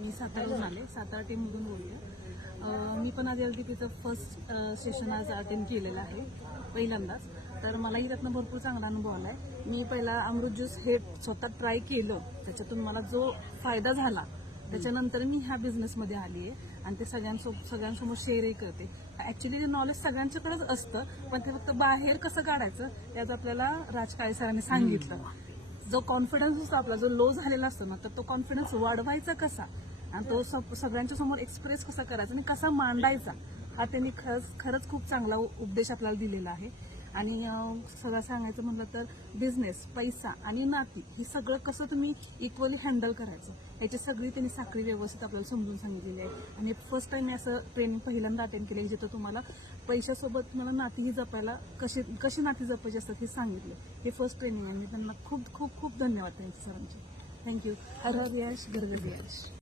मी साताराहून आले, सातारा टीममधून बोलते. मी पण आज LTPचं फर्स्ट सेशन आज अटेंड केलेलं आहे पहिल्यांदाच. तर मलाही त्यातनं भरपूर चांगला अनुभव आला आहे. मी पहिला अमृत ज्यूस हे स्वतः ट्राय केलं, त्याच्यातून मला जो फायदा झाला त्याच्यानंतर मी ह्या बिझनेसमध्ये आली आहे आणि ते सगळ्यांसमोर शेअरही करते. ॲक्च्युली ते नॉलेज सगळ्यांच्याकडेच असतं, पण ते फक्त बाहेर कसं काढायचं त्यात आपल्याला राजकाळे सरांनी सांगितलं. जो कॉन्फिडन्स असतो आपला, जो लो झालेला असतो ना, तर तो कॉन्फिडन्स वाढवायचा कसा आणि तो सगळ्यांच्या समोर एक्सप्रेस कसा करायचा आणि कसा मांडायचा, हा त्यांनी खरंच खूप चांगला उपदेश आपल्याला दिलेला आहे. आणि सगळं सांगायचं म्हटलं तर बिझनेस, पैसा आणि नाती हे सगळं कसं तुम्ही इक्वली हँडल करायचं याची सगळी त्यांनी साखळी व्यवस्थित आपल्याला समजून सांगितलेली आहे. आणि फर्स्ट टाइम मी असं ट्रेनिंग पहिल्यांदा अटेंड केली जिथं तुम्हाला पैशासोबत तुम्हाला नातीही जपायला कशी नाती जपायची असतात हे सांगितलं. हे फर्स्ट ट्रेनिंग आहे. मी त्यांना खूप खूप खूप धन्यवाद त्यांचे सरांचे. थँक्यू. हर हर यश, घर घर यश.